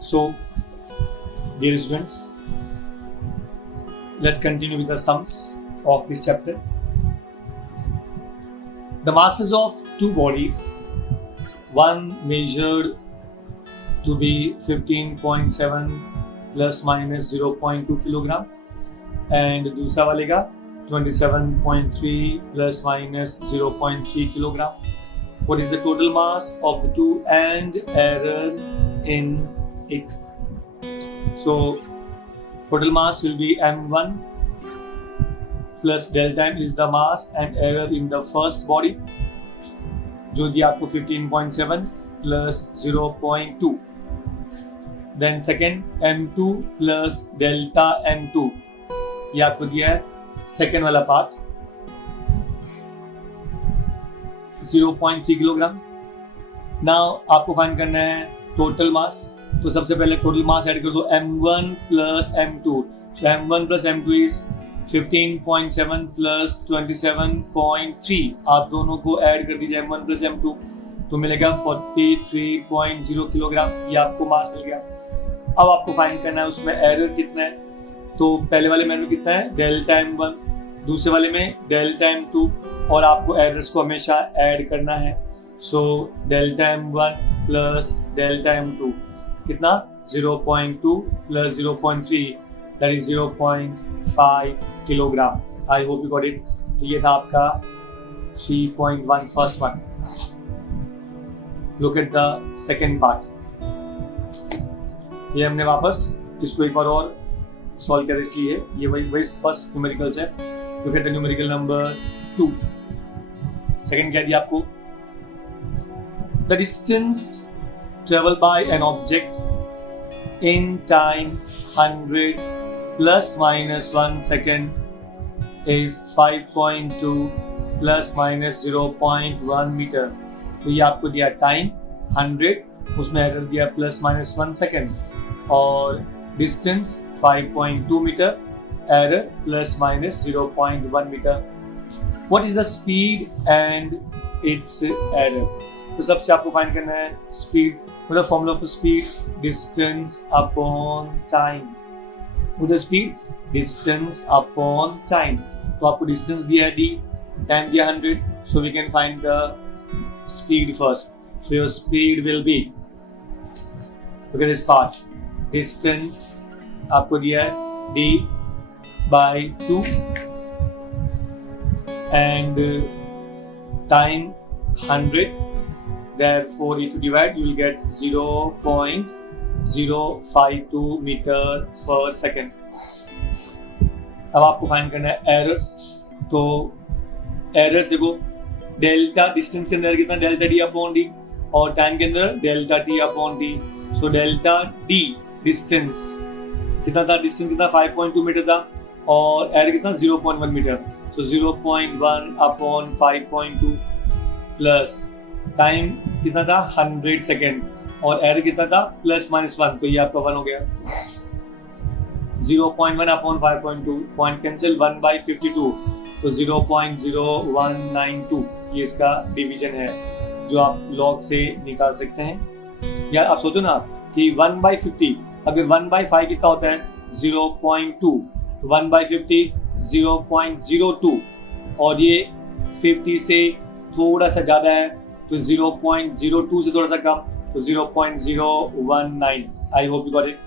So, dear students, let's continue with the sums of this chapter. The masses of two bodies, one measured to be 15.7 plus minus 0.2 kilogram and दूसरा वाले का 27.3 plus minus 0.3 kilogram. What is the total mass of the two and error in it? So total mass will be m1 plus delta m is the mass and error in the first body जो दिया आपको 15.7 plus 0.2. Then second m2 plus delta m2 ये आपको दिया है second वाला part 0.3 kilogram. Now आपको find करना है टोटल मास. तो सबसे पहले टोटल मास ऐड कर दो m1 plus m2. So m1 plus m2 is 15.7 plus 27.3. आप दोनों को ऐड कर दीजिए m1 प्लस m2 तो मिलेगा 43.0 किलोग्राम. ये आपको मास मिल गया. अब आपको फाइंड करना है उसमें एरर कितना है. तो पहले वाले में कितना है डेल्टा m1, दूसरे वाले में डेल्टा m2 और आपको एरर्स को हमेशा ऐड करना है. So delta m1 plus delta m2 कितना 0.2 plus 0.3 that is 0.5 kilogram. I hope you got it. तो ये था आपका 3.1 first one. Look at the second part. ये हमने वापस इसको एक बार और सॉल्व कर इसलिए ये वही फर्स्ट न्यूमेरिकल्स है. Look at the numerical number 2. Second क्या दिया आपको. The distance travel by an object in time 100 plus minus 1 second is 5.2 plus minus 0.1 metre. तो ये आपको दिया टाइम 100, उसमें एरर दिया प्लस माइनस 1 सेकेंड और distance 5.2 metre, error plus minus 0.1 metre. What is the speed and its error. तो सबसे आपको फाइंड करना है स्पीड. मतलब formula for speed distance upon time. उधर स्पीड डिस्टेंस अपॉन टाइम. तो आपको डिस्टेंस दिया है d, टाइम दिया 100. So we can find the speed first. So your speed will be, look at this part, distance आपको दिया है d by 2 and time 100. Therefore if you divide you will get 0.052 meter per second. अब आपको find करना है errors. तो errors देखो delta distance के अंदर कितना डेल्टा d अपॉन d और टाइम के अंदर delta T upon T. So delta D distance कितना था. डिस्टेंस कितना 5.2 मीटर था और एरर कितना 0.1 मीटर. सो 0.1 अपॉन 5.2 प्लस टाइम कितना था 100 सेकेंड और एरर कितना था प्लस माइनस 1. तो ये आपका 1 हो गया. 0.1 अपॉन 5.2 पॉइंट कैंसिल 1/52 तो 0.0192 ये इसका डिवीजन है जो आप लॉग से निकाल सकते हैं. या आप सोचो ना कि 1/50 अगर 1/5 कितना होता है 0.2, 1/50 0.02 और ये 50 से थोड़ा सा ज्यादा है तो 0.02 से थोड़ा सा कम तो 0.019. I hope you got it.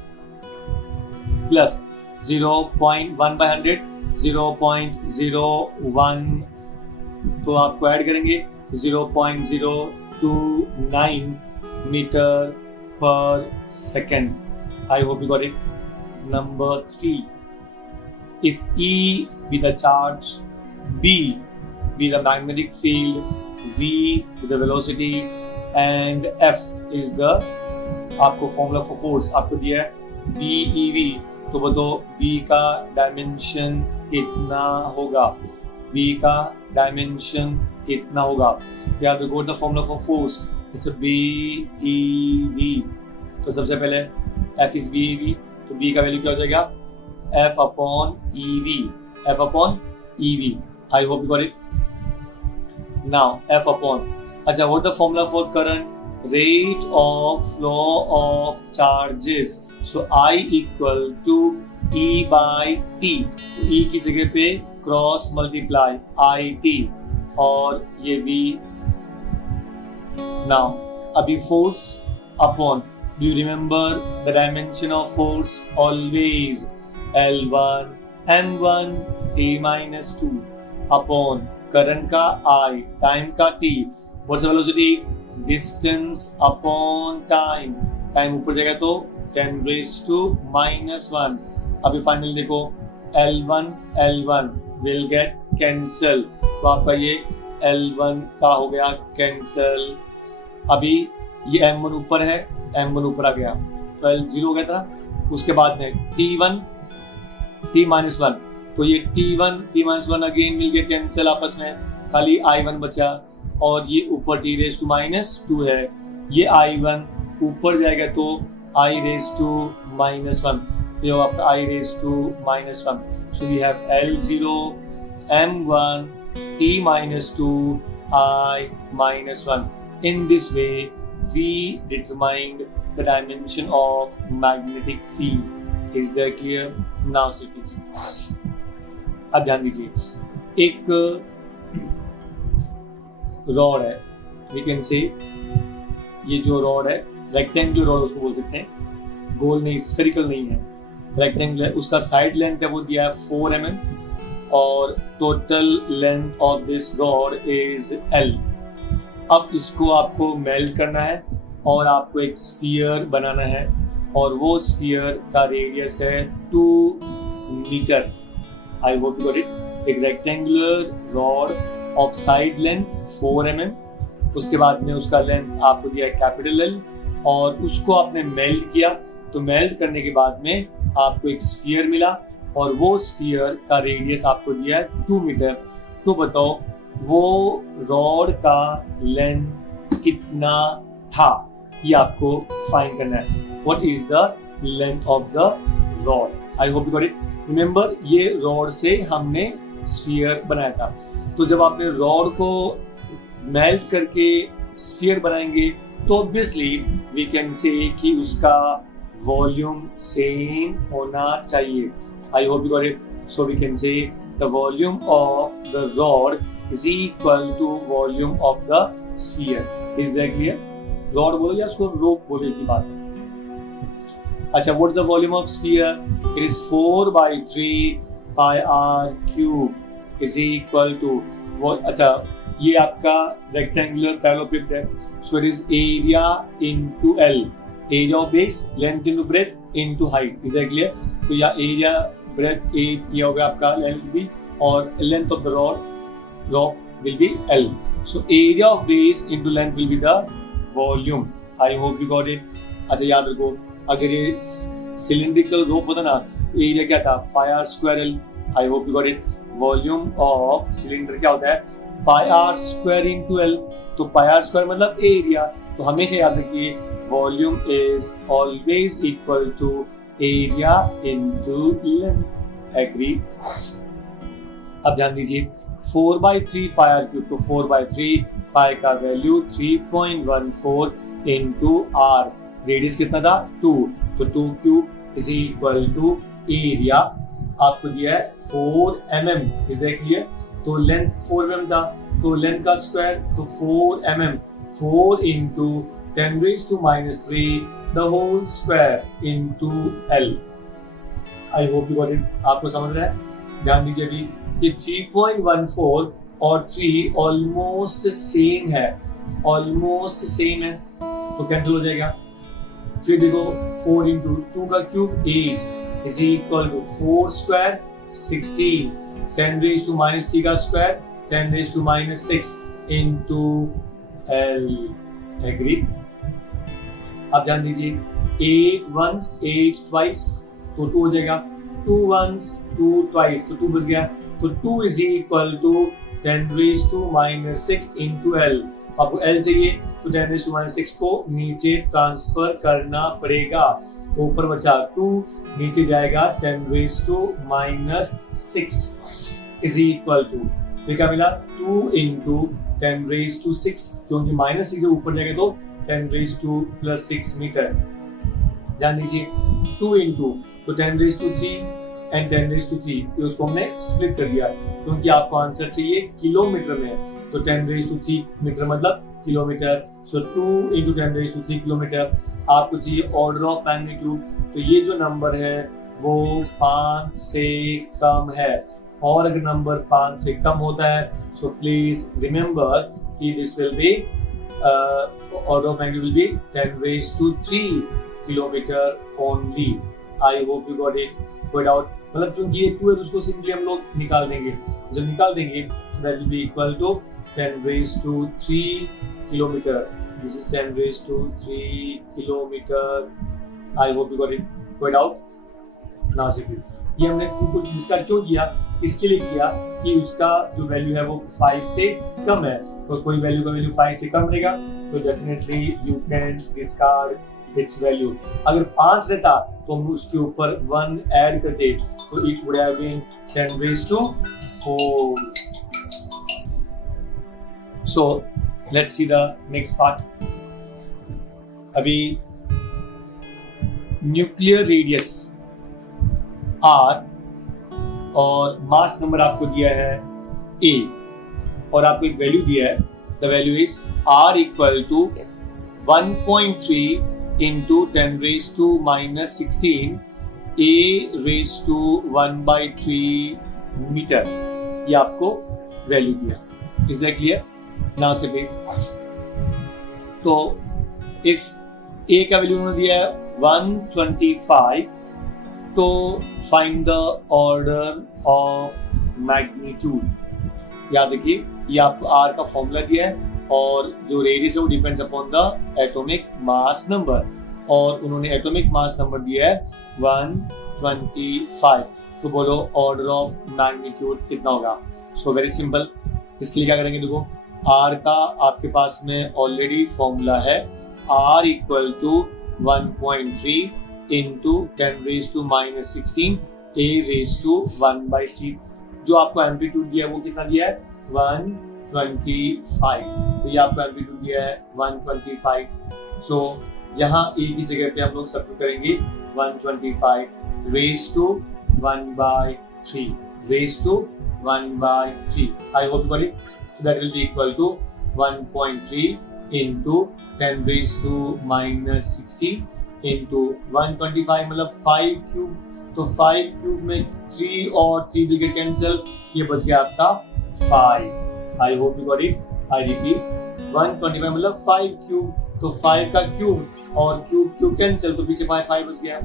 Plus 0.1/100 0.01 तो आपको ऐड करेंगे 0.029 meter per second. I hope you got it. Number 3. If E be the charge, B be the magnetic field, V be the velocity and F is the आपको formula for force आपको दिया है BeV. तो बताओ B का dimension कितना होगा. B का डायमेंशन कितना होगा. याद रखो the formula for force it's BeV. तो सबसे पहले F इज BeV तो B का वैल्यू क्या हो जाएगा F upon EV. F upon EV. I hope you got it. Now F upon अच्छा what the formula for current rate of flow of charges. So I equal to E by T. तो E की जगह पे cross multiply IT और ये V. Now अभी force upon, do you remember the dimension of force? Always L1 M1 T minus 2 upon current का I, time का T. What's the velocity? Distance upon time. Time ऊपर जाएगा तो 10 raised to minus 1. अभी final देखो L1 will get cancel. तो आपका ये L1 का हो गया कैंसल. अभी ये M1 ऊपर है, M1 ऊपर आ गया तो L0 हो गया था. उसके बाद में T1 T minus 1, तो ये T1 again will get cancel आपस में, खाली I1 बचा और ये ऊपर T raised to minus 2 है. ये I1 ऊपर जाएगा तो I raised to minus 1, तो आपका I raised to minus 1. So we have L0 M1 T minus 2 I minus 1. In this way we determined the dimension of magnetic field. Is that clear? Now see please. अब ध्यान दीजिए, एक rod है, we can से ये जो rod है rectangular rod उसको बोल सकते हैं, गोल नहीं, स्फेरिकल नहीं है, रेक्टेंगुलर. उसका साइड लेंथ है वो दिया है 4 mm और total length of this rod is L. अब इसको आपको मेल्ट करना है और आपको एक स्फीयर बनाना है और वो स्फीयर का रेडियस है 2 metre. I hope you got it. एक rectangular rod of side length 4 mm, उसके बाद में उसका लेंथ आपको दिया है कैपिटल L और उसको आपने मेल्ट किया. तो मेल्ट करने के बाद में आपको एक स्फीयर मिला और वो स्फीयर का रेडियस आपको दिया है 2 मीटर. तो बताओ वो रॉड का लेंथ कितना था, ये आपको फाइंड करना है. What is the length of the rod? I hope you got it. Remember ये रॉड से हमने स्फीयर बनाया था. तो जब आपने रॉड को मेल्ट करके स्फीयर बनाएंगे तो ऑब्वियसली वी कैन से कि उसका वॉल्यूम सेम होना चाहिए. I hope you got it. So we can say the volume of the rod is equal to volume of the sphere. Is that clear? Rod बोलो या उसको रोप बोलो की बात है. अच्छा, what is the volume of sphere? It is 4 by 3 pi r cube is equal to what? अच्छा, ये आपका rectangular parallelepiped है. So it is area into L. Area of base, length into breadth into height. Is that clear? तो या area breadth A ये हो गया आपका length भी और length of the rod will be L. So area of base into length will be the volume. I hope you got it. अच्छा याद रखो, अगर ये सिलिंड्रिकल रोप होता ना, एरिया क्या था pi r square L. I hope you got it. Volume of cylinder क्या होता है pi r square into L. तो पाई आर स्क्वायर मतलब एरिया. तो हमेशा याद रखिए volume is always equal to area into length. Agree? अब ध्यान दीजिए 4/3 पाई आर क्यूब. तो 4/3 पाई का वैल्यू 3.14 इनटू आर. रेडियस कितना था 2. तो 2 cube is equal to area आपको दिया है 4 mm. Is that clear? तो लेंथ 4 mm था तो लेंथ का स्क्वायर तो 4 mm 4 into 10 raised to minus 3 the whole square into L. I hope you got it. आपको समझ रहा है? ध्यान दीजिए अभी ये 3.14 और 3 ऑलमोस्ट सेम है, ऑलमोस्ट सेम है तो कैंसिल हो जाएगा. फिर देखो 4 into 2 का cube 8 is equal to 4 square 16. 10 raised to minus 3 का square 10 raised to minus 6 into L. Agree? अब ध्यान दीजिए 8 once 8 twice तो 2 हो जाएगा. 2 once 2 twice तो 2 बच गया. तो 2 is equal to 10 raised to minus 6 into L. आपको L चाहिए तो 10 raised to minus 6 को नीचे ट्रांसफर करना पड़ेगा. ऊपर बचा 2 नीचे जाएगा 10 raised to minus 6 is equal to क्या मिला 2 into 10 raised to 6 क्योंकि minus 6 से ऊपर जाएगा तो 10 रेज टू प्लस 6 मीटर। ध्यान दीजिए 2 इंटू तो 10 raise to 3 and 10 raise to 3, ये उसको हमने स्प्लिट कर दिया क्योंकि आपको आंसर चाहिए किलोमीटर में। तो 10 रेज टू 3 मीटर मतलब kilometre. So 2 into 10 raise to 3 kilometre. आपको चाहिए ऑर्डर ऑफ मैग्नीट्यूड, तो ये जो नंबर है वो 5 से कम है, और अगर नंबर 5 से कम होता है सो प्लीज रिमेंबर कि this will be order of magnitude will be 10 raise to 3 kilometre only. I hope you got it. कोई डाउट? मतलब क्योंकि ये 2 है तो उसको सिंपली हम लोग निकाल देंगे। जब निकाल देंगे that will be equal to 10 raise to 3 kilometre. This is 10 raise to 3 kilometre. I hope you got it. कोई डाउट? ना से ये हमने इसका क्यों किया? इसके लिए किया कि उसका जो वैल्यू है वो 5 से कम है, तो कोई वैल्यू का वैल्यू 5 से कम रहेगा तो definitely you can discard it's value. अगर 5 रहता तो हम उसके ऊपर 1 ऐड करते तो it would have been 10 raise to 4। So let's see the next part. अभी न्यूक्लियर रेडियस R और मास नंबर आपको दिया है A और आपको एक वैल्यू दिया है। The value is R equal to 1.3 into 10 raise to minus 16 A raise to 1/3 metre. ये आपको वैल्यू दिया। Is that clear? Now say please. तो इफ A का वैल्यू उन्होंने दिया है 125, तो find the order of magnitude. याद रखिए ये आपको R का फॉर्मूला दिया है और जो रेडियस है वो depends upon the atomic mass number, और उन्होंने एटॉमिक मास नंबर दिया है 125। तो बोलो ऑर्डर ऑफ मैग्नीट्यूड कितना होगा? So very simple. इसके लिए क्या करेंगे? देखो R का आपके पास में ऑलरेडी फॉर्मूला है, R equal to 1.3 into 10 raise to minus 16 A raise to 1/3। जो आपको एम्पलीट्यूड दिया है वो कितना दिया है? 125। तो ये आपको एम्पलीट्यूड दिया है 125। सो यहाँ A की जगह पे हम लोग सब्स्टिट्यूट करेंगे 125 raise to 1/3 raise to 1/3। I hope you got it. So that will be equal to 1.3 into 10 raise to minus 16 into 125 मतलब 5 क्यूब। तो 5 क्यूब में 3 और 3 विल गेट कैंसिल, ये बच गया आपका 5। I hope you got it. I repeat 125 मतलब 5 cube, तो 5 का क्यूब और क्यूब कैंसिल, तो पीछे 5 बच गया।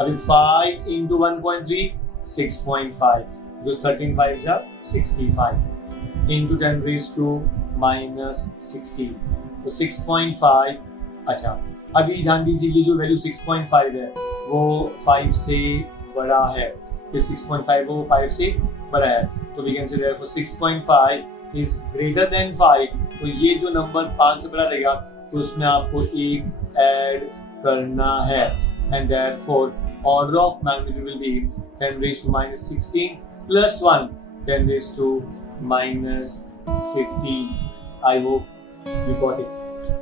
अभी 5 इंटू 1.3 6.5, जो 13 5 जा 65 इंटू 10 रेज टू माइनस 16, तो 6.5। अच्छा अभी ध्यान दीजिए ये जो वैल्यू 6.5 है वो 5 से बड़ा है, ये 6.5 वो 5 से बड़ा है, तो we can say therefore 6.5 is greater than 5। तो ये जो नंबर 5 से बड़ा रहेगा तो उसमें आपको एक ऐड करना है, and therefore order of magnitude will be 10 raise to minus 16 plus 1 10 raise to minus 15। I hope you got it.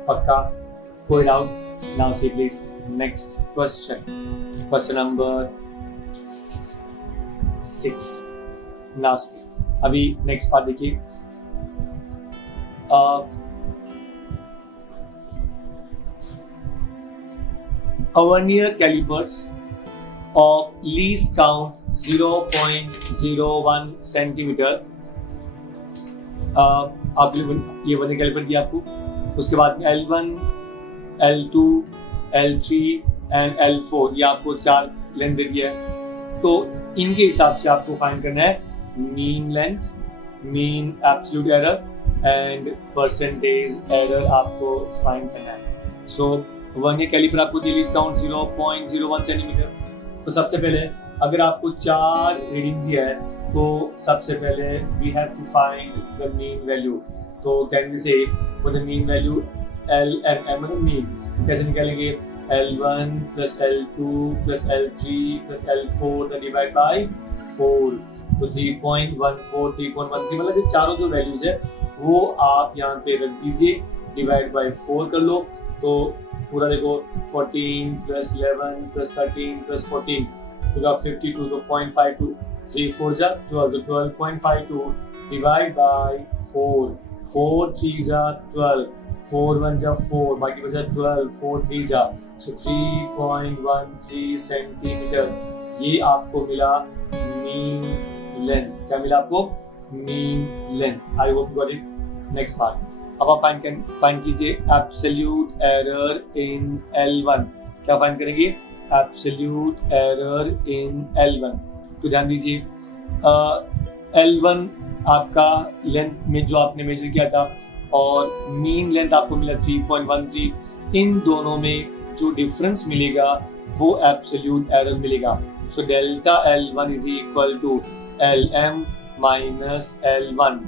पक्का? कोई doubt? Now see please next question, question number 6। Now अभी नेक्स्ट पार्ट देखिए। Vernier callipers of least count 0.01 centimetre. आप ये vernier caliper दिया आपको, उसके बाद में L1, L2, L3 and L4 ये आपको 4 लेंथ दे दिया है। तो इनके हिसाब से आपको फाइंड करना है mean length, mean absolute error and percentage error आपको फाइंड करना है। सो वर्नियर कैलिपर आपको दिया लीस्ट काउंट 0.01 सेंटीमीटर। तो सबसे पहले अगर आपको 4 रीडिंग दिया है तो सबसे पहले we have to find the mean value. तो can we say for the mean value L and M मतलब मीन कैसे निकालेंगे? L1 plus L2 plus L3 plus L4 divide by 4, तो 3.14 3.13 मतलब ये चारों जो वैल्यूज है वो आप यहाँ पे रख दीजिए, डिवाइड बाय 4 कर लो, तो पूरा देखो 14 प्लस 11 प्लस 13 प्लस 14 तो 52 तो 0.52 3 4 जा 12 तो 12.52 डिवाइड बाय 4 4 3 जा 12 4 1 जा 4 बाकी बचा 12 4 3 जा सो 3.13 सेंटीमीटर ये आपको मिला मीन लेंथ। क्या मिला आपको? Mean length. I hope you got it. Next part, अब आप फाइंड कीजिए एब्सोल्यूट एरर इन L1। क्या फाइंड करेंगे? Absolute error in L1। तो ध्यान दीजिए L1 आपका लेंथ में जो आपने मेजर किया था और मीन लेंथ आपको मिला 3.13। इन दोनों में जो डिफरेंस मिलेगा वो एब्सोल्यूट एरर मिलेगा। So delta L1 is equal to LM minus L1।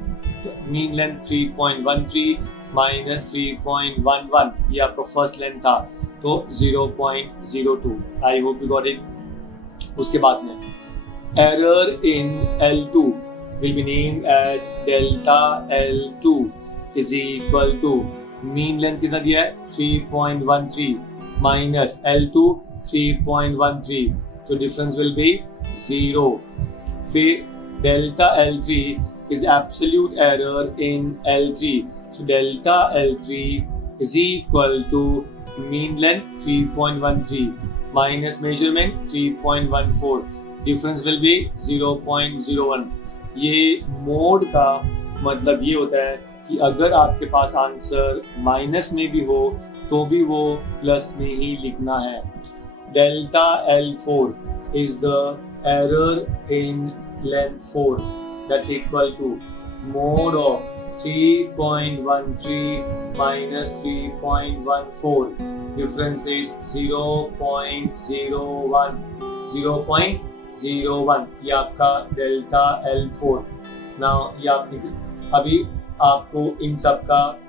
Mean length 3.13 minus 3.11 ये आपका फर्स्ट लेंथ था तो 0.02। आई होप यू गॉट इट। उसके बाद में error in L2 will be named as delta L2 is equal to mean length कितना दिया है 3.13 माइनस L2 3.13 तो डिफरेंस विल बी 0। फिर delta L3 is the absolute error in L3 so delta L3 is equal to mean length 3.13 minus measurement 3.14 difference will be 0.01। ये mode का मतलब ये होता है कि अगर आपके पास आंसर माइनस में भी हो तो भी वो प्लस में ही लिखना है। Delta L4 is the error in length 4 that's equal to mode of 3.13 minus 3.14 difference is 0.01 0.01 ये आपका डेल्टा L4। नाउ ये आप अभी आपको इन सब का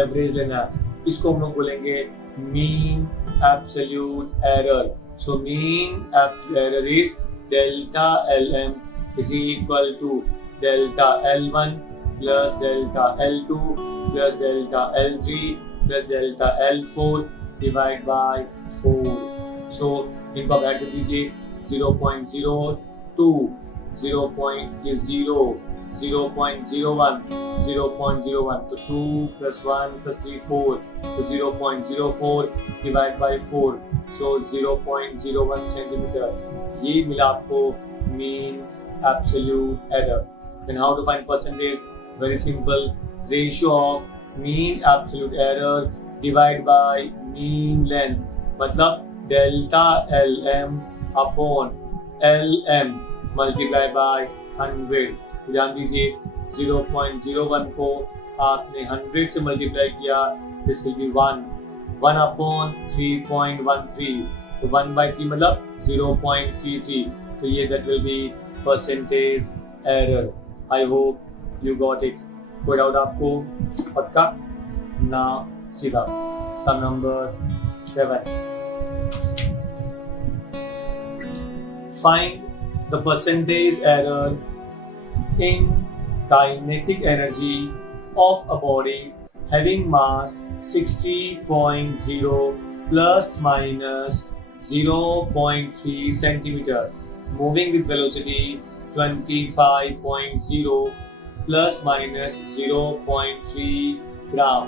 एवरेज लेना है। इसको हम लोग बोलेंगे mean absolute error. So mean absolute error is delta LM is equal to delta L1 plus delta L2 plus delta L3 plus delta L4 divided by 4। So इनको आप ऐड कर दीजिए 0.02 0.0 0.01 0.01 तो 2 plus 1 plus 3 4 तो 0.04 divided by 4 so 0.01 सेंटीमीटर ये मिला आपको mean absolute error। Then how to find percentage? Very simple, ratio of mean absolute error divided by mean length मतलब delta LM upon LM multiplied by 100। ध्यान दीजिए 0.01 को आपने 100 से मल्टीप्लाई किया this will be 1 upon 3.13 तो 1/3 मतलब 0.33 तो ये that will be percentage error। I hope you got it। कोई डाउट आपको? पक्का ना? सीधा सम number 7। Find the percentage error in kinetic energy of a body having mass 60.0 plus minus 0.3 centimeter moving with velocity 25.0 plus minus 0.3 gram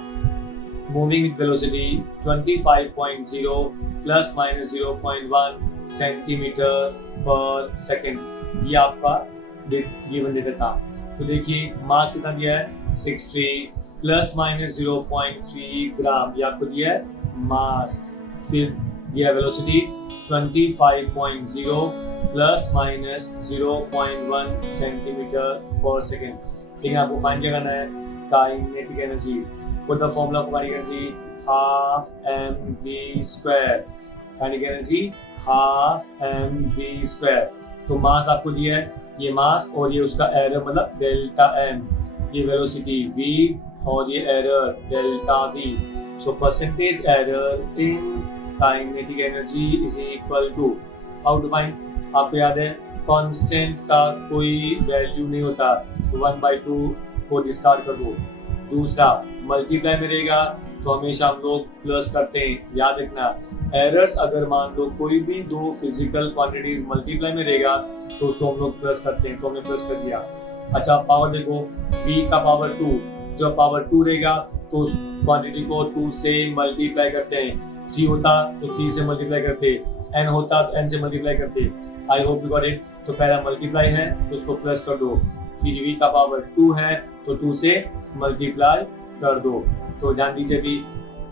moving with velocity 25.0 plus minus 0.1 centimeter per second। ये आपका given data था। तो देखिए मास कितना दिया है 60 plus minus 0.3 ग्राम ये आपको दिया है मास। फिर दिया वेलोसिटी 25.0 प्लस माइनस 0.1 सेंटीमीटर पर सेकेंड। लेकिन आपको फाइंड क्या करना है? Kinetic energy. What the formula for kinetic energy? Half mv square. Kinetic energy half mv square. तो मास आपको दिया है ये मास और ये उसका एरर मतलब डेल्टा m, ये वेलोसिटी v और ये error delta v। So percentage error in kinetic energy is equal to how to find? आपको याद है कांस्टेंट का कोई वैल्यू नहीं होता तो 1/2 को डिस्कार्ड कर दो। दूसरा मल्टीप्लाई में रहेगा तो हमेशा हम लोग प्लस करते हैं। याद रखना, एरर्स अगर मान लो कोई भी दो फिजिकल क्वांटिटीज मल्टीप्लाई में रहेगा तो उसको हम लोग प्लस करते हैं, तो हमने प्लस कर दिया। अच्छा पावर देखो, v का पावर 2, जब पावर 2 रहेगा तो उस क्वांटिटी को 2 से मल्टीप्लाई करते हैं। 3 होता तो 3 से मल्टीप्लाई करते, n होता तो n से मल्टीप्लाई करते। I hope you got it. तो पहला मल्टीप्लाई है तो उसको प्लस कर दो, फिर v का पावर 2 है तो 2 से मल्टीप्लाई कर दो। तो ध्यान दीजिए भी,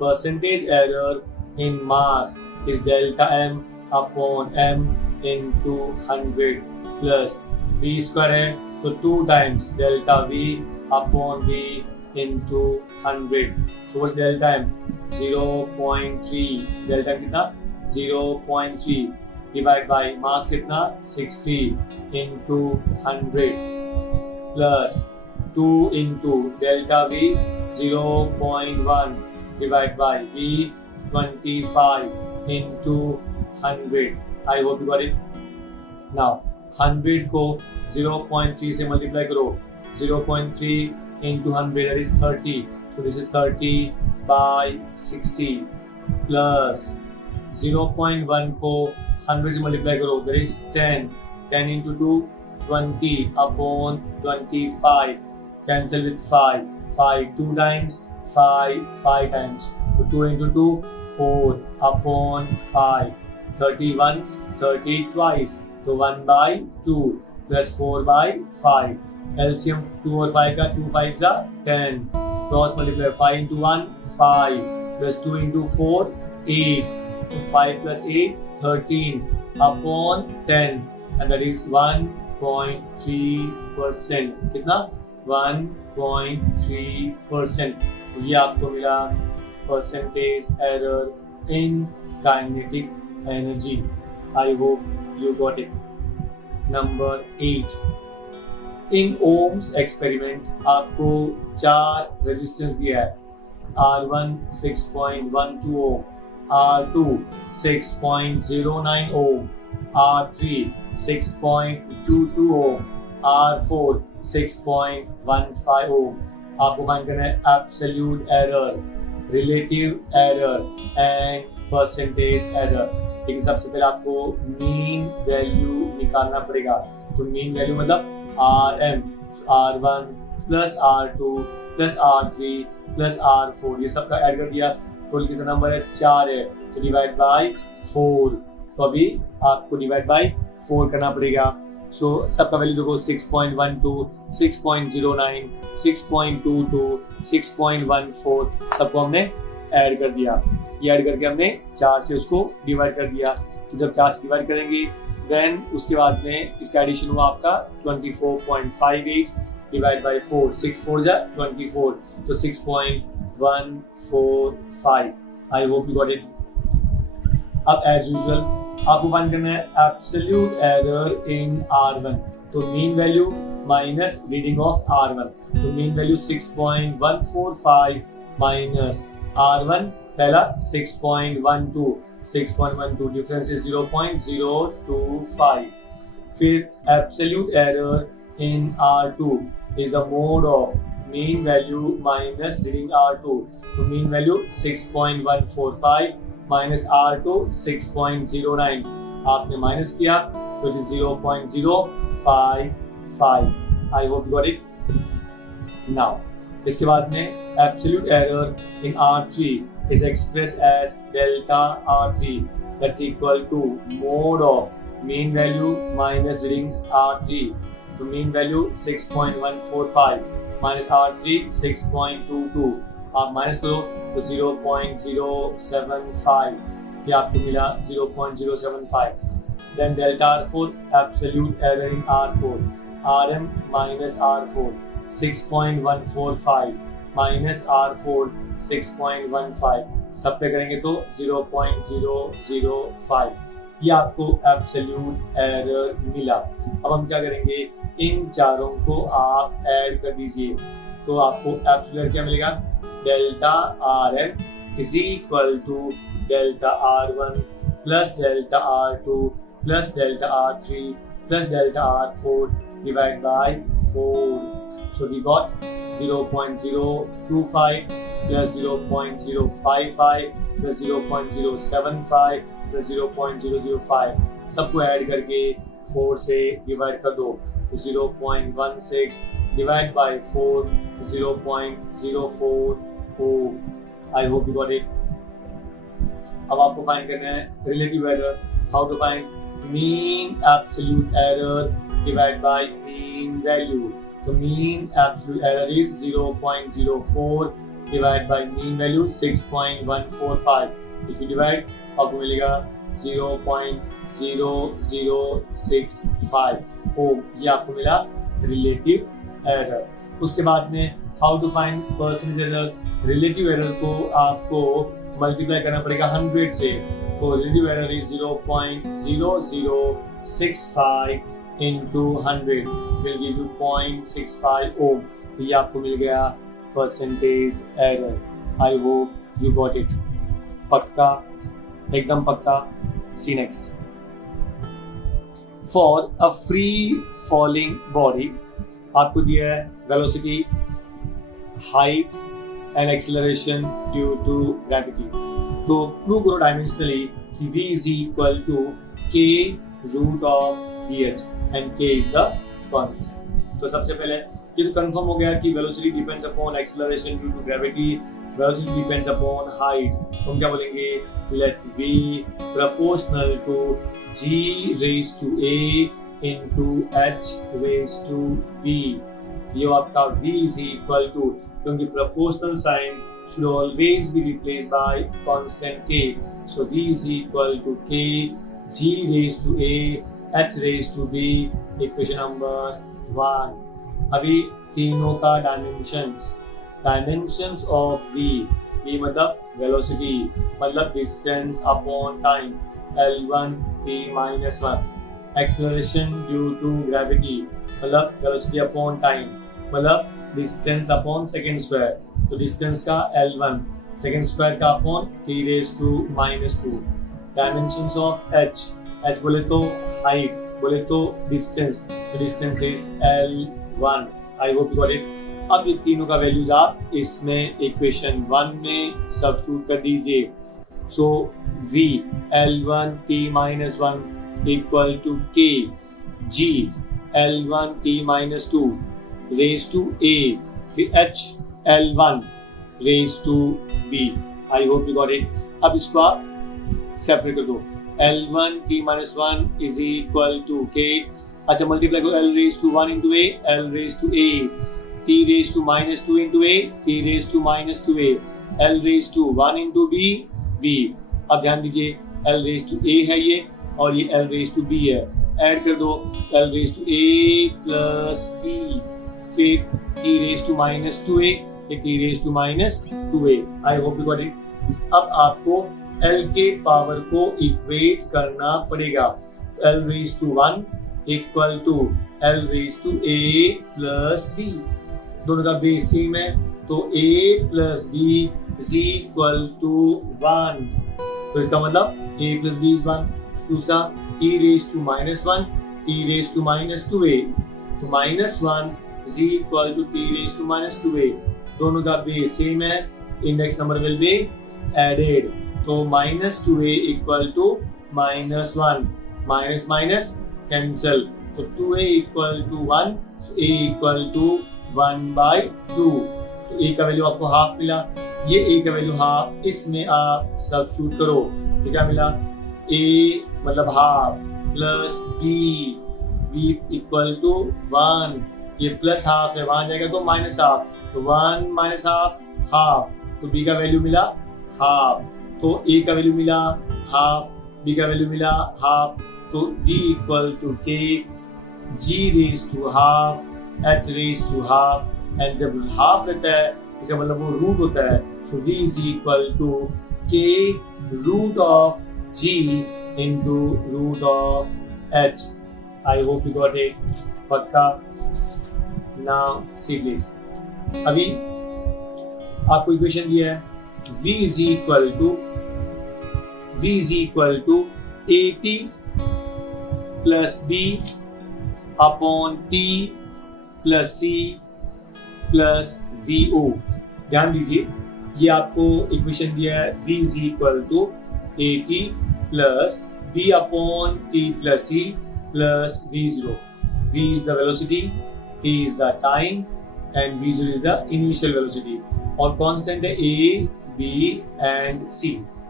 percentage error in mass is delta m upon m into 100 plus v square है तो 2 times delta v upon v into 100। So what's delta m 0.3, delta कितना 0.3 डिवाइड बाय मास कितना 60 into 100 plus 2 into delta v 0.1 divide by v 25 into 100। I hope you got it. Now 100 को 0.3 से multiply करो, 0.3 into 100 that is 30, so this is 30 by 60 plus 0.1 को 100 से multiply करो, that is 10, 10 into 2 20 upon 25, cancel with 5, 5 2 times, 5 5 times, तो 2 into 2 4 upon 5, 30 once 30 twice, तो 1 by 2 plus 4 by 5, LCM 2 और 5 का 2 5 जा 10, cross multiply 5 into 1 5 plus 2 into 4 8, तो 5 plus 8 13 upon 10 and that is 1.3%। कितना 1.3%। तो ये आपको मिला percentage error in kinetic energy। I hope you got it। Number 8, in Ohm's experiment आपको 4 रेजिस्टेंस दिया है, R1 6.12 ohm, R2 6.09 ohm, R3 6.22 ohm, R4 6.15 ohm। आपको फाइंड करना है absolute error, relative error and percentage error. लेकिन सबसे पहले आपको मीन वैल्यू निकालना पड़ेगा। तो मीन वैल्यू मतलब RM, R1 plus R2 plus R3 plus R4, ये सबका ऐड कर दिया, टोटल कितना नंबर है 4 है, तो डिवाइड बाय 4। तो अभी आपको डिवाइड बाय 4 करना पड़ेगा। सो सबका वैल्यू देखो 6.12, 6.09, 6.22, 6.14, सबको हमने ऐड कर दिया। ये ऐड करके हमने 4 से उसको डिवाइड कर दिया। तो जब 4 से डिवाइड करेंगे देन उसके बाद में इसका एडिशन हुआ आपका 24.58 डिवाइड बाय 4, 6 4 जा 24, तो 6.145। I hope you got it. अब एज यूजुअल आपको फाइंड करना है एब्सोल्यूट एरर इन R1। तो mean value minus reading of R1, तो मीन वैल्यू 6.145 माइनस R1 पहला 6.12, 6.12 डिफरेंस इज 0.025। फिर absolute error in R2 is the mode of mean value minus reading R2, तो mean value 6.145 minus R2 6.09, आपने minus किया तो it is 0.055। I hope you got it. Now इसके बाद में absolute error in R3 is expressed as delta R3, that's equal to mode of mean value minus reading R3। तो mean value 6.145 minus R3 6.22, आप minus करो तो 0.075, ये आपको मिला 0.075। Then delta R4 absolute error in R4, RM minus R4 6.145 minus R4 6.15, सब पे करेंगे तो 0.005। ये आपको एब्सोल्यूट एरर मिला। अब हम क्या करेंगे, इन चारों को आप ऐड कर दीजिए, तो आपको एब्सोल्यूट क्या मिलेगा, delta RM is equal to delta R1 plus delta R2 plus delta R3 plus delta R4 divide by 4। So we got 0.025 plus 0.055 plus 0.075 plus 0.005 सबको ऐड करके 4 से डिवाइड कर दो तो 0.16 divide by 4 0.04 ohm. I hope you got it. अब आपको find करना है relative error. How to find mean absolute error divide by mean value. तो mean absolute error is 0.04 divide by mean value 6.145। If you divide आपको मिलेगा 0.0065 ओम। ये आपको मिला रिलेटिव एरर। उसके बाद में how to find percentage error. Relative error को आपको मल्टीप्लाई करना पड़ेगा 100 से। तो relative error is 0.0065 into 100 will give you 0.65 ohm। तो ये आपको मिल गया percentage error. I hope you got it. पक्का, एकदम पक्का। See next. For a free falling body आपको दिया है velocity, height and acceleration due to gravity. तो प्रूव करो डायमेंशनली कि v is equal to k root of gh and k is the constant। तो सबसे पहले ये तो कंफर्म हो गया कि velocity depends upon acceleration due to gravity, velocity depends upon height. हम क्या बोलेंगे, let v proportional to g raised to a into h raised to b। ये आपका v is equal to, क्योंकि proportional sign should always be replaced by constant k, so v is equal to k g raised to a h raised to b, equation number 1। अभी तीनों का dimensions of v, ये मतलब velocity मतलब distance upon time L1 t minus 1, acceleration due to gravity मतलब velocity upon time मतलब distance upon second square. तो distance का L1, सेकंड स्क्वायर का upon t raised to -2। Dimensions of h, h बोले तो हाइट, बोले तो डिस्टेंस, तो distance is L1। I hope you got it. अब ये तीनों का वैल्यूज आप इसमें इक्वेशन 1 में सब्स्टिट्यूट कर दीजिए। सो v L1 t minus 1 equal to k g L1 t minus 2 raised to a, फिर h L1 raised to b। I hope you got it. अब इसको आप सेपरेट कर दो। L1 t minus 1 is equal to k, अच्छा multiply करो L raised to 1 into a, L raised to a, t raised to -2 into a, t raised to -2a, L raised to 1 into b, b। अब ध्यान दीजिए L raised to a है ये और ये L raised to b है। Add कर दो L raised to a plus b, फिर t raised to -2a, t raised to -2a। I hope you got it. अब आपको L के पावर को इक्वेट करना पड़ेगा। L raised to 1 equal to L raised to a plus b, दोनों का base same है तो a plus b is equal to 1। तो इसका मतलब a plus b is 1। दूसरा t raised to -1, t raised to -2a, तो -1 is equal to t raised to -2a, दोनों का बेस सेम है, index number will be added. तो -2a equal to -1, minus minus cancel, तो 2a equal to 1, so a equal to 1/2। तो a का value आपको half मिला, ये a का वैल्यू हाफ, इसमें आप सब्स्टिट्यूट करो तो क्या मिला, a मतलब half plus b equal to 1, ये प्लस हाफ है वहां जाएगा तो माइनस हाफ, तो 1 माइनस हाफ हाफ, तो b का वैल्यू मिला हाफ, तो a का वैल्यू मिला हाफ, b का वैल्यू मिला हाफ, तो v equal to k g raise to half h raise to half, and जब हाफ रहता है इसका मतलब वो रूट होता है, so v is equal to k root of g into root of h। I hope you got it, पक्का। Now see please, अभी आपको इक्वेशन दिया है v is equal to at plus b upon t plus c plus v o. ध्यान दीजिए, ये आपको equation दिया है v is equal to a t plus b upon t plus c plus v0। v is the velocity, t is the time and v0 is the initial velocity और constant है a, b and c।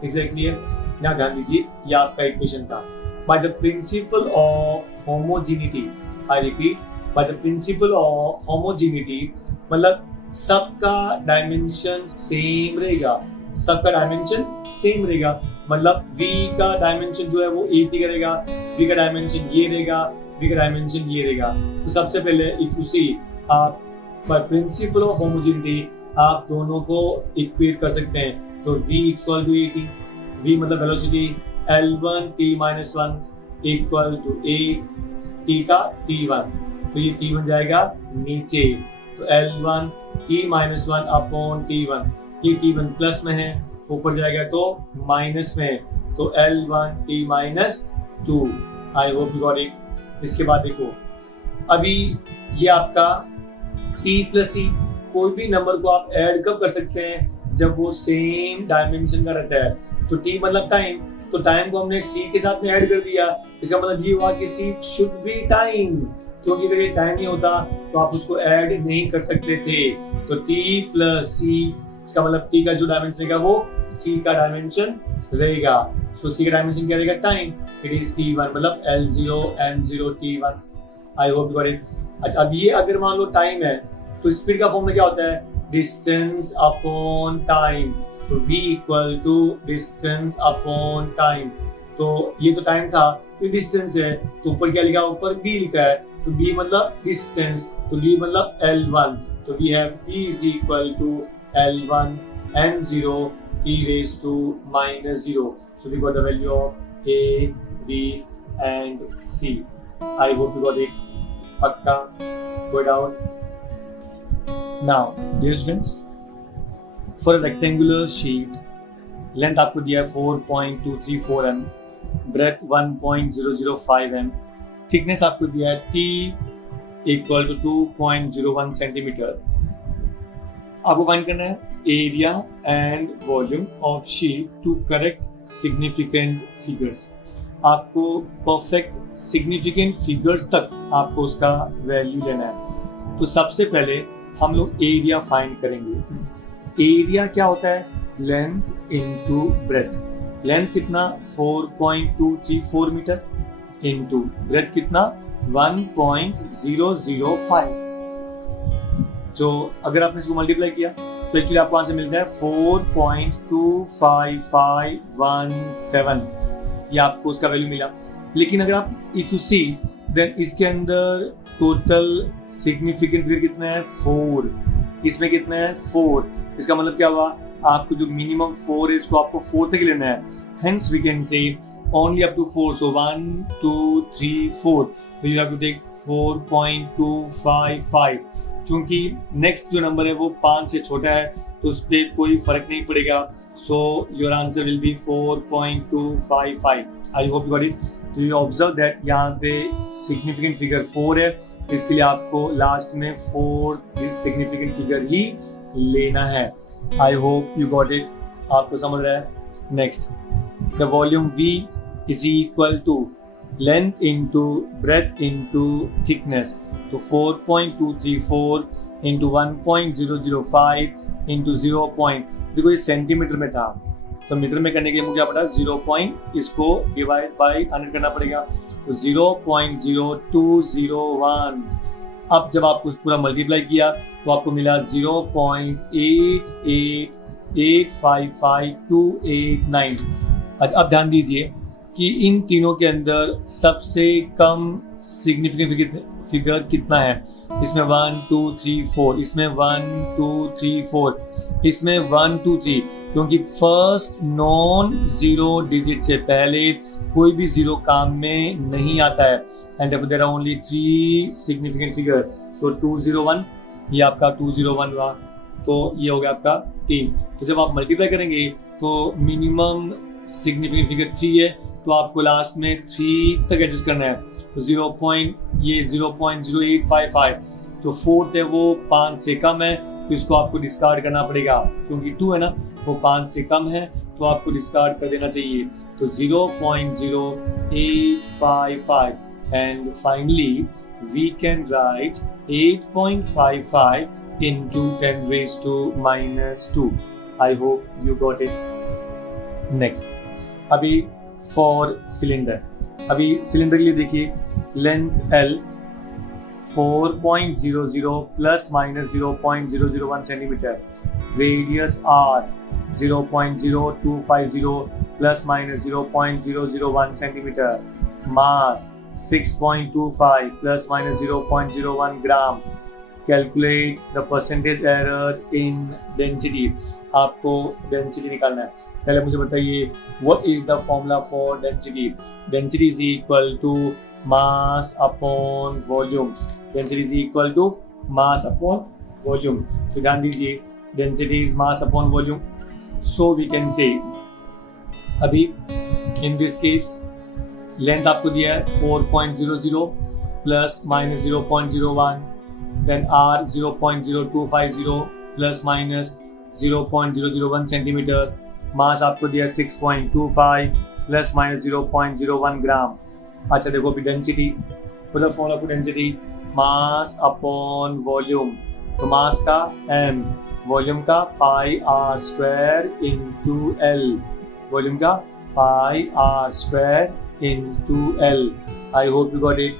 Is that clear? ना ध्यान दीजिए, ये आपका equation था। By the principle of homogeneity, I repeat, by the principle of homogeneity मतलब सबका डायमेंशन सेम रहेगा, सबका डायमेंशन सेम रहेगा। मतलब v का डायमेंशन जो है वो 80 करेगा, v का डायमेंशन ये रहेगा, v का डायमेंशन ये रहेगा। तो सबसे पहले इफ यू सी, आप बाय प्रिंसिपल ऑफ होमोजेनिटी आप दोनों को इक्वेट कर सकते हैं। तो v इक्वल टू 80, v मतलब velocity, L1 t minus 1 equal to a t का t1, तो ये t1 जाएगा नीचे, तो L1 t minus 1 upon t1, ये t1 प्लस में है, ऊपर जाएगा तो माइनस में है, तो L1 t minus 2। I hope you got it. इसके बाद देखो, अभी ये आपका t प्लस c, कोई भी नंबर को आप ऐड कब कर सकते हैं? जब वो सेम डायमेंशन का रहता है। तो t मतलब टाइम, तो टाइम को हमने c के साथ में ऐड कर दिया, इसका मतलब ये हुआ कि c शुड बी टाइम, क्योंकि अगर ये टाइम नहीं होता तो आप उसको ऐड नहीं कर सकते थे। तो t प्लस c, इसका मतलब t का जो डायमेंशन रहेगा वो c का डायमेंशन रहेगा। सो c का डायमेंशन क्या रहेगा? टाइम, इट इज t1 मतलब L0 M0 t1। I hope you got it. अच्छा, अब ये अगर मान लो टाइम है तो स्पीड का फॉर्मूला क्या होता है? Distance upon time. तो v equal to distance upon time. तो ये तो टाइम था, तो डिस्टेंस है, तो ऊपर क्या लिखा है? ऊपर b लिखा है, तो b मतलब डिस्टेंस, तो b मतलब L1, तो we have b is equal to L1 M0 e raised to minus 0. So we got the value of a, b and c. I hope you got it. Pakka, go down. Now, dear students, for a rectangular sheet, length आपको दिया है 4.234 m, breadth 1.005 m, thickness आपको दिया है t equal to 2.01 centimetre. आपको find करना है area and volume of sheet to correct significant figures. आपको परफेक्ट सिग्निफिकेंट फिगर्स तक आपको उसका वैल्यू लेना है। तो सबसे पहले हम लोग एरिया फाइंड करेंगे। एरिया क्या होता है? Length into breadth. लेंथ कितना? 4.234 मीटर इनटू ब्रेथ कितना? 1.005। जो अगर आपने इसको मल्टीप्लाई किया तो एक्चुअली आपको आंसर मिलता है 4.25517। ये आपको उसका वैल्यू मिला। लेकिन अगर आप इफ यू सी देन इसके अंदर टोटल सिग्निफिकेंट फिगर कितना है? 4। इसमें कितना है? 4। इसका मतलब क्या हुआ? आपको जो मिनिमम 4 है इसको आपको 4 तक लेना है। Hence we can say only up to 4. So 1, 2, 3, 4. So you have to take 4.255. क्योंकि नेक्स्ट जो नंबर है वो 5 से छोटा है तो उस पर कोई फर्क नहीं पड़ेगा। So your answer will be 4.255। I hope you got it. तो यू ऑब्जर्व दैट यहाँ पे सिग्निफिकेंट फिगर 4 है, इसके लिए आपको लास्ट में 4 सिग्निफिकेंट फिगर ही लेना है। I hope you got it. आपको समझ रहा है? Next, the volume V is equal to length into breadth into thickness. तो 4.234 into 1.005 into 0. देखो ये सेंटीमीटर में था, तो मीटर में करने के लिए मुझे क्या पड़ा? 0. इसको डिवाइड बाय 100 करना पड़ेगा, तो 0.0201। अब जब आपको पूरा मल्टीप्लाई किया तो आपको मिला 0.88855289। अब ध्यान दीजिए कि इन तीनों के अंदर सबसे कम सिग्निफिकेंट फिगर कितना है? इसमें 1, 2, 3, 4, इसमें 1, 2, 3, 4, इसमें 1, 2, 3, क्योंकि फर्स्ट नॉन जीरो डिजिट से पहले कोई भी जीरो काम में नहीं आता है। And there are only 3 significant figure. So 201, ये आपका 201 हुआ, तो ये हो गया आपका 3। तो जब आप मल्टीप्लाई करेंगे तो मिनिमम सिग्निफिकेंट फिगर 3 है, तो आपको लास्ट में 3 तक एडजस्ट करना है। तो 0.0855 तो फोर्थ है वो 5 से कम है, तो इसको आपको डिस्कार्ड करना पड़ेगा, क्योंकि 2 है ना, वो 5 से कम है, तो आपको डिस्कार्ड कर देना चाहिए। तो 0.0855 and finally we can write 8.55 into 10 raised to -2. I hope you got it. Next, अभी for cylinder, अभी सिलेंडर के लिए देखिए, length L 4.00 plus minus 0.001 centimetre, radius R 0.0250 plus minus 0.001 centimetre, mass 6.25 plus minus 0.01 gram. Calculate the percentage error in density, आपको density निकालना है। पहले मुझे बताइए what is the formula for density. Density is equal to mass upon volume. Density is equal to mass upon volume. तो ध्यान दीजिए, density is mass upon volume, so we can से अभी इन दिस केस लेंथ आपको दिया है 4.00 plus minus 0.01, then R 0.0250 plus minus 0.001 centimetre, mass आपको दिया 6.25 प्लस माइनस 0.01 ग्राम। अच्छा देखो अभी डेंसिटी, मतलब formula for density mass upon volume, तो मास का m, वॉल्यूम का पाई r square into l, volume का पाई r square into l। I hope you got इट।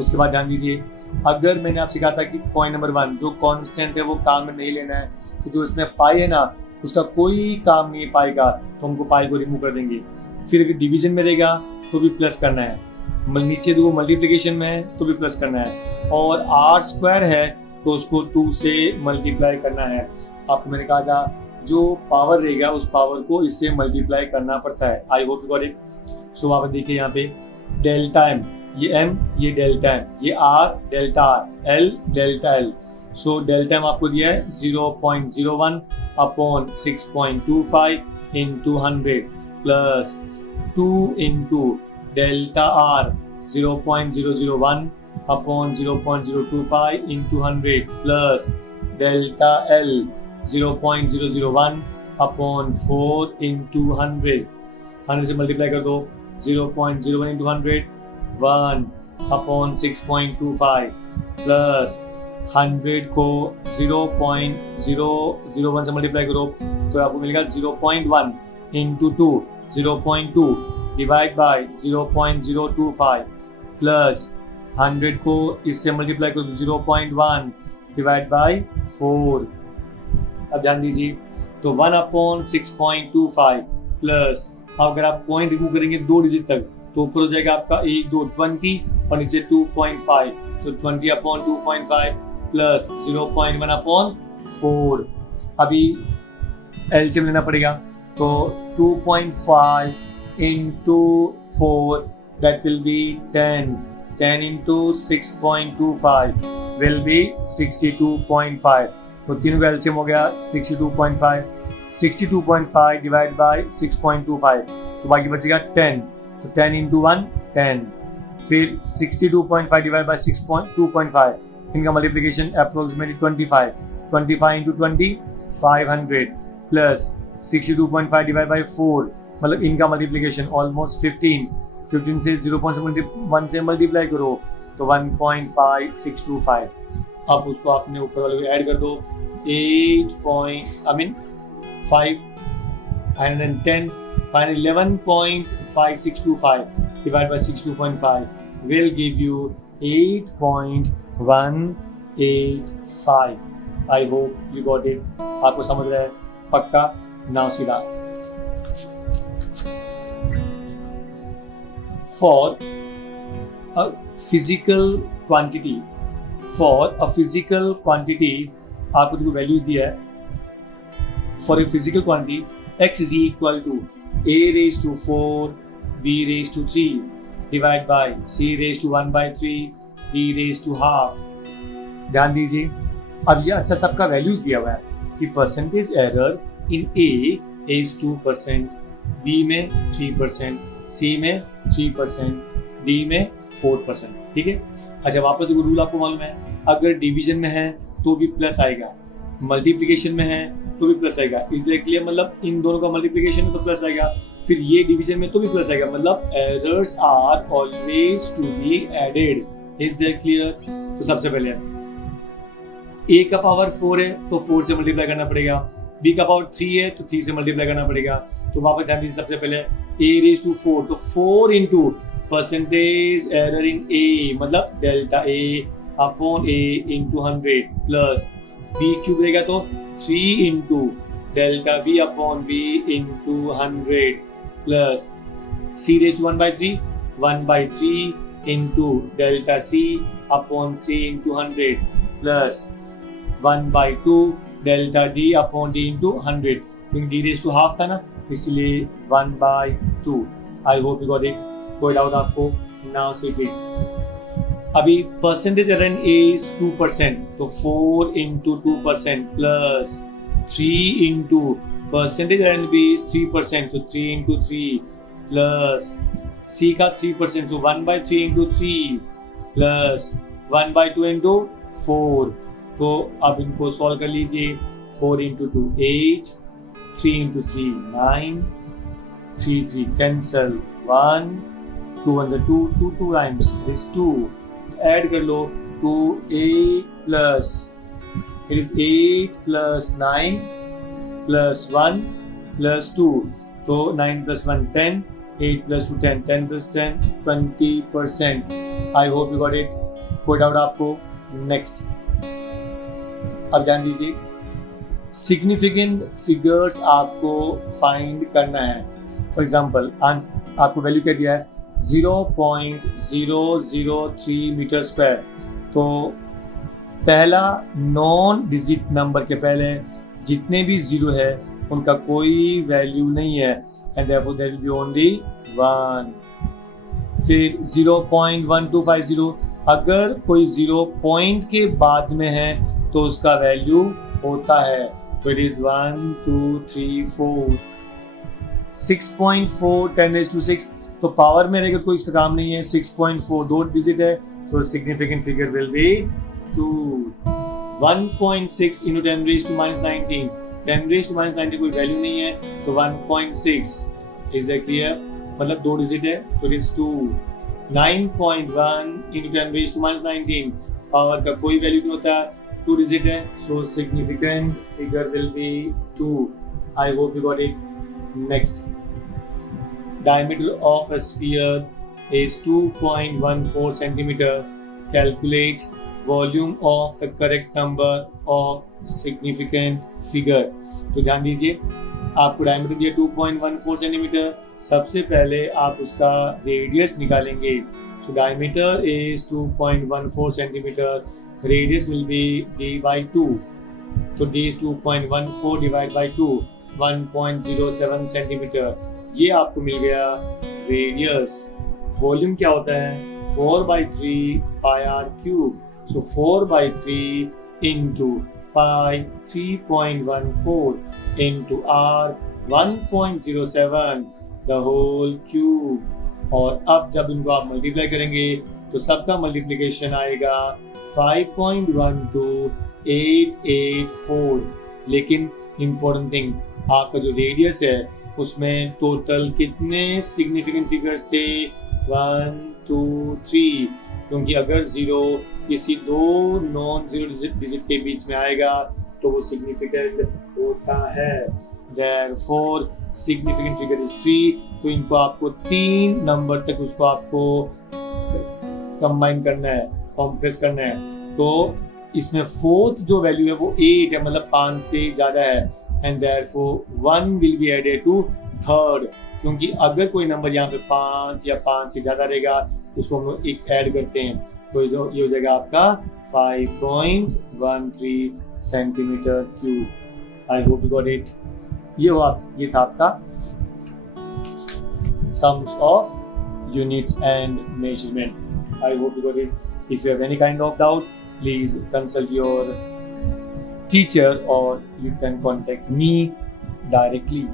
उसके बाद ध्यान दीजिए, अगर मैंने आपसे कहा था कि पॉइंट नंबर 1 जो कांस्टेंट है वो काम में नहीं लेना है, तो जो इसमें पाई है ना उसका कोई काम नहीं है पाई का, तो हमको पाई को रिमूव कर देंगे। फिर अगर डिवीजन में रहेगा तो भी प्लस करना है, नीचे देखो मल्टीप्लिकेशन में है तो भी प्लस करना है, और r स्क्वायर है तो उसको 2 से मल्टीप्लाई करना है। आपको मैंने कहा था जो पावर रहेगा उस पावर को इससे मल्टीप्लाई करना पड़ता है। I hope you got it. So वहाँ पर देखिए यहाँ पे डेल्टा m, ये m, ये डेल्टा m, ये r delta r, l delta l। So delta m आपको दिया है 0.01 upon 6.25 into 100 plus 2 into delta r 0.001 upon 0.025 into 100 plus delta l 0.001 upon 4 into 100 से मल्टीप्लाई कर दो, 0.01 इंटू 100 1 अपॉन 6.25 प्लस 100 को 0.001 से मल्टीप्लाई करो तो आपको मिलेगा 0.1 इंटू 2 0.2 डिवाइड बाय 0.025 प्लस 100 को इससे मल्टीप्लाई करो 0.1 डिवाइड बाय 4। अब ध्यान दीजिए, तो 1 अपॉन 6.25 प्लस, अगर आप पॉइंट रिमूव करेंगे 2 डिजिट तक तो ऊपर हो जाएगा आपका 1 2 20 और नीचे 2.5, तो 20 अपॉन 2.5 प्लस 0.1 अपॉन 4। अभी एलसीएम लेना पड़ेगा, तो 2.5 into 4 that will be 10, 10 into 6.25 will be 62.5। तो तीनों का एलसीएम हो गया 62.5, 62.5 डिवाइड बाय 6.25, तो बाकी बचेगा 10, तो 10 इंटू 1 10, फिर 62.5 डिवाइड बाय 6.2.5, इनका multiplication approximately 25, 25 into 20 500 plus 62.5 divide by 4, मतलब इनका मल्टीप्लिकेशन ऑलमोस्ट 15, 15 से 0.1 से मल्टीप्लाई करो तो 1.5625। अब उसको आपने ऊपर वाले को ऐड कर दो, 510 11.5625 divided by 62.5 will give you 8.185. I hope you got it. आपको समझ रहा है पक्का? नाउ सीधा for a physical quantity, आपको देखो वैल्यूज दिया है। For a physical quantity x is equal to a raised to 4 b raised to 3 divided by c raised to 1 by 3 d raised to half। ध्यान दीजिए, अब ये अच्छा सबका वैल्यूज दिया हुआ है कि percentage error in a is 2%, b में 3%, c में 3%, d में 4%। ठीक है। अच्छा वापस देखो रूल आपको मालूम है, अगर डिवीजन में है तो भी प्लस आएगा, मल्टीप्लिकेशन में है तो भी प्लस आएगा। इसलिए क्लियर, मतलब इन दोनों का मल्टीप्लिकेशन में तो प्लस आएगा, फिर ये डिवीजन में तो भी प्लस आएगा, मतलब errors are always to be added. Is that clear? तो सबसे पहले a का पावर 4 है तो 4 से मल्टीप्लाई करना पड़ेगा, b का पावर 3 है तो 3 से मल्टीप्लाई करना पड़ेगा। तो वहां पर ध्यान दीजिए, सबसे पहले a रेज टू 4, तो 4 into percentage error in a, मतलब delta a upon a into 100 plus b cube रहेगा तो 3 into delta b upon b into 100 plus c raise to 1/3 into delta c upon c into 100 plus 1/2 delta d upon d into 100, क्योंकि d raise to half था ना, इसलिए 1/2। I hope you got it. कोई doubt आपको? Now see please. अभी percentage error in a is 2%, तो 4 into 2% plus 3 into percentage error in b is 3%, तो 3 into 3 plus c का 3%, तो 1/3 इंटू 3 प्लस 1/2 इंटू 4। तो अब इनको सॉल्व कर लीजिए। 4 into 2 8, 3 into 3 9, 3 3 cancel, 1 2 1 2 2 2 times is 2, add कर लो 2 plus it is 8 plus 9 plus 1 plus 2, तो 9 plus 1 10, 8 plus 2 10, 10 plus 10 20%। I hope you got it. कोई डाउट आपको? नेक्स्ट, अब ध्यान दीजिए, सिग्निफिकेंट फिगर्स आपको फाइंड करना है। फॉर एग्जांपल आपको वैल्यू क्या दिया है? 0.003 मीटर स्क्वायर। तो पहला नॉन डिजिट नंबर के पहले जितने भी जीरो है उनका कोई वैल्यू नहीं है, and therefore there will be only 1। फिर 0.1250, अगर कोई 0 पॉइंट के बाद में है तो उसका वैल्यू होता है, तो इट इज 1 2 3 4। 6.4 10⁻⁶, तो पावर में रहेगा, कोई इसका काम नहीं है। 6.4 दो डिजिट है, तो significant figure will be 2। 1.6 into 10⁻⁻19, 10⁻⁻19 कोई वैल्यू नहीं है, तो 1.6। Is that clear? मतलब दो डिजिट है, तो इट इज 2। 9.1 इंटू 10⁻⁻19, पावर का कोई वैल्यू नहीं होता, 2 डिजिट है, सो significant figure will be 2। I hope you got it. Next, diameter of a sphere is 2.14 centimeter. Calculate volume of the correct number of significant figure. तो ध्यान दीजिए, आपको diameter दिया 2.14 सेंटीमीटर। सबसे पहले आप उसका रेडियस निकालेंगे। So diameter is 2.14 centimeter. Radius will be d by 2. तो d is 2.14 divided by 2, 1.07 centimetre. ये आपको मिल गया रेडियस। वॉल्यूम क्या होता है? 4/3 pi r cube. So 4/3 into pi 3.14 into r 1.07 the whole cube. और अब जब इनको आप मल्टीप्लाई करेंगे तो सबका मल्टीप्लिकेशन आएगा 5.12884। लेकिन इंपॉर्टेंट थिंग, आपका जो रेडियस है उसमें टोटल कितने सिग्निफिकेंट फिगर्स थे? 1 2 3, क्योंकि अगर जीरो किसी दो नॉन जीरो डिजिट के बीच में आएगा तो वो सिग्निफिकेंट होता है। Therefore significant figure is 3। तो इनको आपको 3 नंबर तक उसको आपको कंबाइन करना है, कॉम्प्रेस करना है। तो इसमें फोर्थ जो वैल्यू है वो 8 है, मतलब 5 से ज्यादा है, and therefore 1 will be added to third, क्योंकि अगर कोई नंबर यहाँ पे 5 या 5 से ज्यादा रहेगा उसको हम लोग एक ऐड करते हैं, तो ये हो जाएगा आपका 5.13 centimetre cube. I hope you got it. ये था आपका sums of units and measurement. I hope you got it. If you have any kind of doubt, please consult your teacher or you can contact me directly.